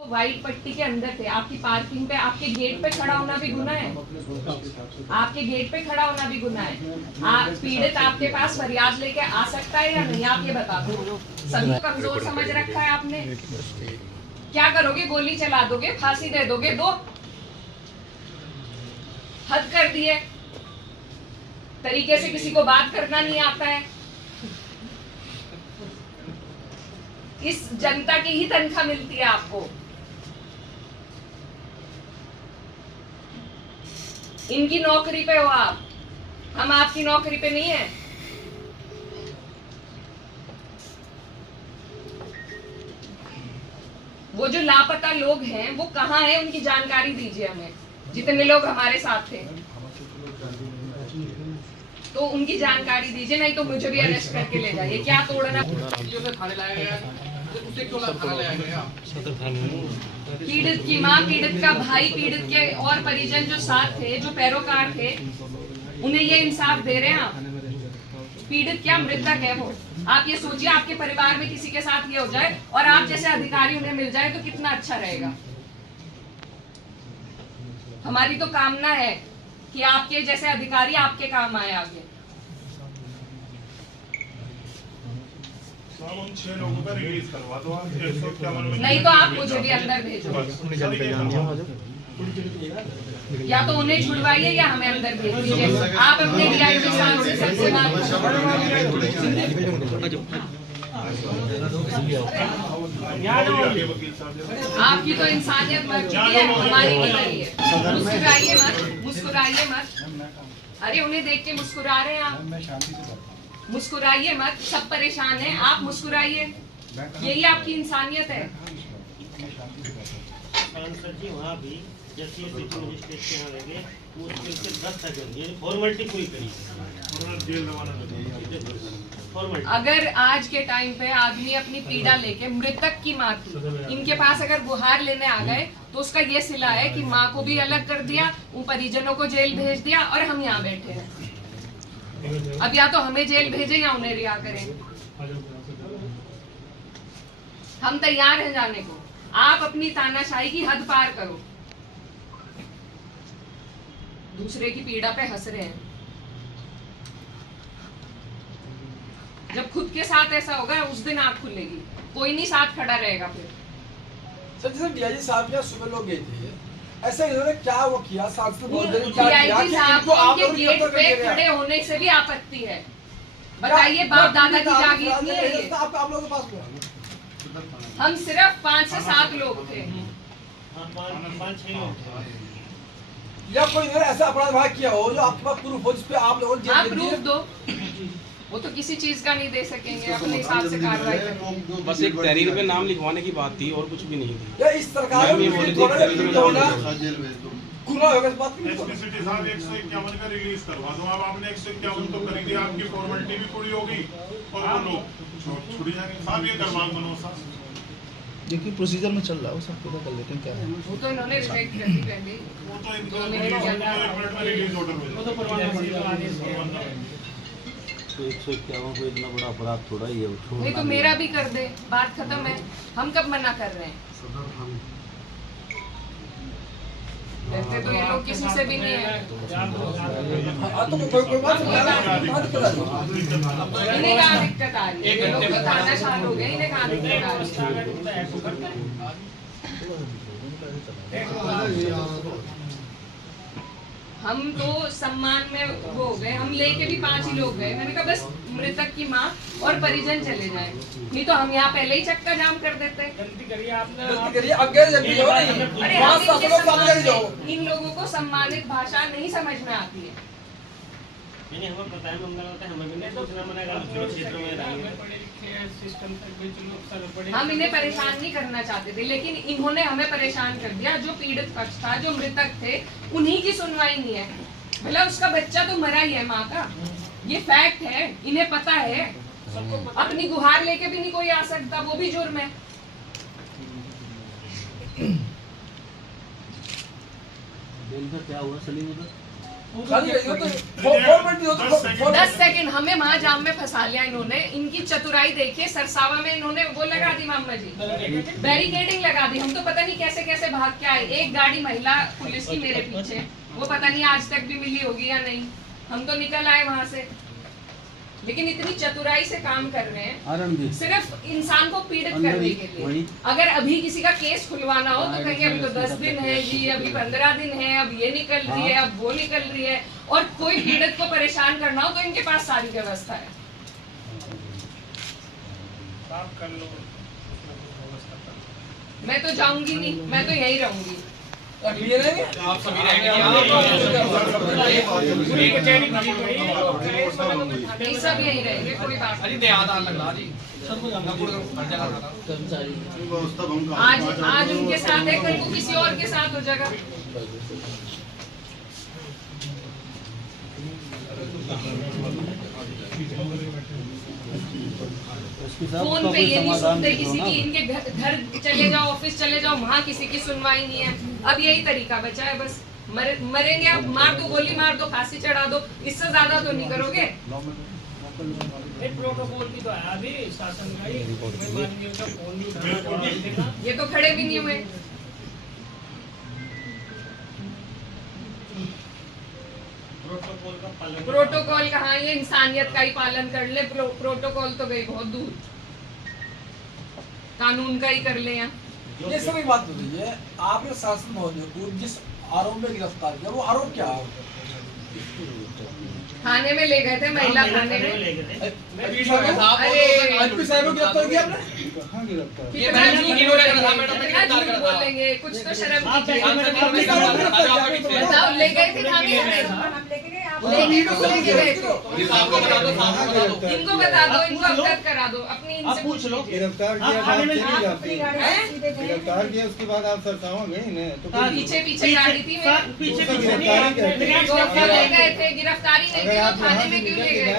तो व्हाइट पट्टी के अंदर थे, आपकी पार्किंग पे, आपके गेट पे खड़ा होना भी गुनाह है। आपके गेट पे खड़ा होना भी गुनाह है। आप पीड़ित आपके पास फरियाद लेके आ सकता है या नहीं, आप ये बता दो। सभी कमजोर समझ रखा है आपने। क्या करोगे? गोली चला दोगे, फांसी दे दोगे? दो, हद कर दिए। तरीके से किसी को बात करना नहीं आता है। इस जनता की ही तनख्वाह मिलती है आपको। इनकी नौकरी पे हो आप, हम आपकी नौकरी पे नहीं है। वो जो लापता लोग हैं वो कहाँ हैं, उनकी जानकारी दीजिए हमें। जितने लोग हमारे साथ थे तो उनकी जानकारी दीजिए, नहीं तो मुझे भी अरेस्ट करके ले जाइए। क्या तोड़ना? खाने लाया गया, उसे क्यों खाना लाया गया? पीड़ित की माँ, पीड़ित का भाई, पीड़ित के और परिजन जो साथ थे, जो पैरोकार थे, उन्हें ये इंसाफ दे रहे हैं आप? पीड़ित क्या मृतक है वो? आप ये सोचिए, आपके परिवार में किसी के साथ ये हो जाए और आप जैसे अधिकारी उन्हें मिल जाए तो कितना अच्छा रहेगा। हमारी तो कामना है कि आपके जैसे अधिकारी आपके काम आए आगे। उन 6 लोगों का रिलीज करवा दो आप। 151 नहीं तो आप मुझे भी अंदर भेजो। या तो उन्हें छुड़वाइए या हमें अंदर भेज दीजिए। आप अपने डीआईजी साहब से सबसे बात आपकी तो इंसानियत मर चुकी है, हमारी नहीं मरी है। मुस्कुराइए मत, मुस्कुराइए मत। अरे उन्हें देख के मुस्कुरा रहे हैं आप। मुस्कुराइए मत, सब परेशान हैं, आप मुस्कुराइए। यही आपकी इंसानियत है। सर जी वहाँ भी जैसे सिटी मजिस्ट्रेट के यहाँ लगे मुश्किल से 10 सेकंड फॉर्मेलिटी पूरी करी। अगर आज के टाइम पे आदमी अपनी पीड़ा लेके, मृतक की माँ थी, इनके पास अगर गुहार लेने आ गए तो उसका ये सिला है कि माँ को भी अलग कर दिया, उन परिजनों को जेल भेज दिया और हम यहाँ बैठे हैं। अब या तो हमें जेल भेजें या उन्हें रिहा करें। हम तैयार हैं जाने को। आप अपनी तानाशाही की हद पार करो। दूसरे की पीड़ा पे हंस रहे हैं। जब खुद के साथ ऐसा होगा उस दिन आंख खुलेगी, कोई नहीं साथ खड़ा रहेगा फिर। सर जैसे डीआईजी साहब यहाँ सुबह लोग गए थे, ऐसा इन्होंने क्या वो किया? डीआईजी साहब को गेट पे खड़े होने से भी आपत्ति है? बताइए, बाप दादा की जागीर नहीं है ये? आप लोगों के पास हम सिर्फ 5 से 7 लोग थे। या कोई ऐसा अपराध वहाँ किया हो जो आपके पास प्रूफ हो, जिस पे आप लोगों ने प्रूफ दो। वो तो किसी चीज का नहीं दे सकेंगे, अपने हिसाब से कार्रवाई करेंगे। बस एक तहरीर में नाम लिखवाने की बात थी और कुछ भी नहीं थी। या इस सरकार में गुना होगा इस बात की। एसपी साहब 151 का रिलीज करवा दो। अब आपने 151 तो कर दिया, आपकी फॉर्मेलिटी भी पूरी होगी और वो लोग छुड़ी जाएंगे। साहब ये करवा बनो साहब, देखिए प्रोसीजर में चल रहा है, सब पता कर लेते हैं क्या है। वो तो इन्होंने रिजेक्ट कर दी पहले। वो तो इनको 1 मिनट में रिलीज ऑर्डर हो जाएगा। तो 151 को इतना बड़ा अपराध थोड़ा ही है। नहीं तो मेरा भी कर दे, बात खत्म है। हम कब मना कर रहे हैं? कहते तो ये लोग किसी से भी नहीं है। इन्हें कहाँ दिक्कत आ रही है? ये लोग तो तानाशाह हो गए, इन्हें कहाँ दिक्कत आ रही है? हम तो सम्मान में वो हो गए, हम लेके भी 5 ही लोग गए। मैंने कहा बस मृतक की माँ और परिजन चले जाएं, नहीं तो हम यहाँ पहले ही चक्का जाम कर देते। गलती करिए आपने, गलती करिए आगे जल्दी जाओ। अरे इन लोगों को सम्मानित भाषा नहीं समझ में आती है। नहीं हमें पता है, मंगल होता है, हमें भी नहीं सोचना मनेगा क्षेत्र में रहेंगे। हम इन्हें परेशान नहीं करना चाहते थे, लेकिन इन्होंने हमें परेशान कर दिया। जो पीड़ित पक्ष था, जो मृतक थे, उन्हीं की सुनवाई नहीं है। भला उसका बच्चा तो मरा ही है, माँ का ये फैक्ट है, इन्हें पता है। अपनी गुहार लेके भी नहीं कोई आ सकता, वो भी जुर्म है। बेल का क्या हुआ सलीम उधर? खाली ये तो फॉर्मेलिटी हो तो 10 सेकंड हमें वहां जाम में फंसा लिया इन्होंने। इनकी चतुराई देखिए, सरसावा में इन्होंने वो लगा दी मामा जी, बैरिकेडिंग लगा दी। हम तो पता नहीं कैसे कैसे भाग के आए। एक गाड़ी महिला पुलिस की मेरे पीछे, वो पता नहीं आज तक भी मिली होगी या नहीं। हम तो निकल आए वहां से, लेकिन इतनी चतुराई से काम कर रहे हैं सिर्फ इंसान को पीड़ित करने के लिए। अगर अभी किसी का केस खुलवाना हो तो कहेंगे अभी तो 10 दिन है जी, अभी 15 दिन है, अब ये निकल रही है, अब वो निकल रही है। और कोई पीड़ित को परेशान करना हो तो इनके पास सारी व्यवस्था है। मैं तो जाऊंगी नहीं, मैं तो यही रहूंगी। ये रहेंगे आप सभी रहेंगे नहीं, सब यही रहेंगे, कोई बात नहीं। आज उनके साथ है, कल को किसी और के साथ हो जाएगा। फोन पे ये नहीं सुनते किसी की, इनके घर चले जाओ, ऑफिस चले जाओ, वहाँ किसी की सुनवाई नहीं है। अब यही तरीका बचा है, बस मरेंगे। अब मार दो, गोली मार दो, फांसी चढ़ा दो, इससे ज्यादा तो नहीं करोगे। एक प्रोटोकॉल भी तो आया अभी शासन का ही, माननीय का फोन भी उठाना, ये तो खड़े भी नहीं हुए। प्रोटोकॉल कहाँ, ये इंसानियत का ही पालन कर ले। प्रोटोकॉल तो गई बहुत दूर, कानून का ही कर ले। यहाँ ये सभी बात बताइए, आपने शासन महोदय को जिस आरोप में गिरफ्तार किया, वो आरोप क्या है? थाने में ले गए थे, महिला थाने में। एमपी साहब को गिरफ्तार किया आपने? कितना झूठ बोलेंगे, कुछ तो शर्म कीजिए। बताओ, ले गए थे थाने में, लेके गए थे। इनको बता दो, इनको अवगत करा दो, अपनी इनसे पूछ लो। गिरफ्तार किया उसके बाद आप सरसावा गए न, तो पीछे पीछे गाड़ी थी, ले गए थे। गिरफ्तारी नहीं थी तो थाने में क्यों ले गए?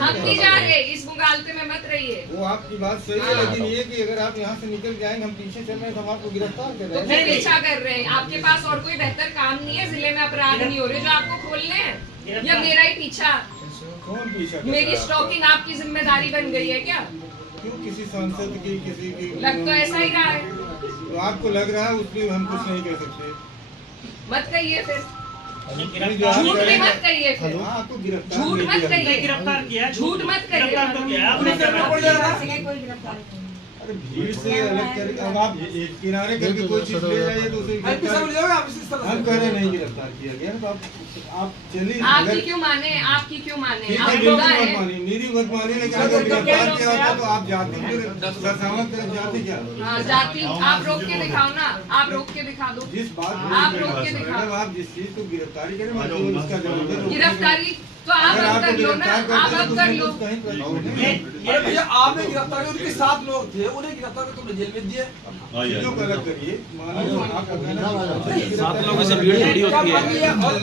हम नहीं जा रहे, इस मुगालते में मत रहिए। वो आपकी बात सही है, लेकिन ये कि अगर आप यहाँ से निकल जाएंगे, हम पीछे चल रहे हैं तो हम आपको गिरफ्तार कर तो रहे फिर हैं। पीछा कर रहे हैं। आपके पास और कोई बेहतर काम नहीं है? जिले में अपराध नहीं हो रहे जो आपको खोलने हैं, या मेरा ही पीछा? कौन पीछा? मेरी स्टॉकिंग आपकी जिम्मेदारी बन गई है क्या? क्यों किसी सांसद की, किसी की लग तो ऐसा ही रहा है। तो आपको लग रहा है, उसमें हम कुछ नहीं कर सकते। मत कहिए फिर, झूठ झूठ भी मत कहिए फिर, आपको गिरफ्तार झूठ नहीं मत किया। कहिए, गिरफ्तार किया, झूठ मत कहिए। गिरफ्तार तो किया आपने। अरे भीड़ से अलग कर, अब आप एक किनारे करके कोई चीज ले जाइए तो उसे एमपी साहब ले जाओगे आप इस तरह से? हम कह रहे नहीं गिरफ्तार किया गया, तो आप चलिए। आपकी क्यों माने, आपकी क्यों माने? ठीक आप है, खुदा मेरी है। मत मानिए, मेरी मत मानिए, लेकिन अगर गिरफ्तार किया होता तो आप जाते, फिर सरसावा तरफ जाते क्या? हाँ, जाती। आप रोक के दिखाओ ना, आप रोक के दिखा दो। जिस बात आप रोक के दिखाओ। मैडम, आप जिस चीज को गिरफ्तारी करें, मैं केवल उसका जवाब दे। गिरफ्तारी तो आप अब कर लो ना, आप अब कर लो। अरे भैया, आपने गिरफ्तार किया, उनके 7 लोग थे, उन्हें गिरफ्तार कर तुमने जेल में दिए। चीजों को अलग करिए। मान लो आप 7 लोगों से भीड़ थोड़ी होती है। और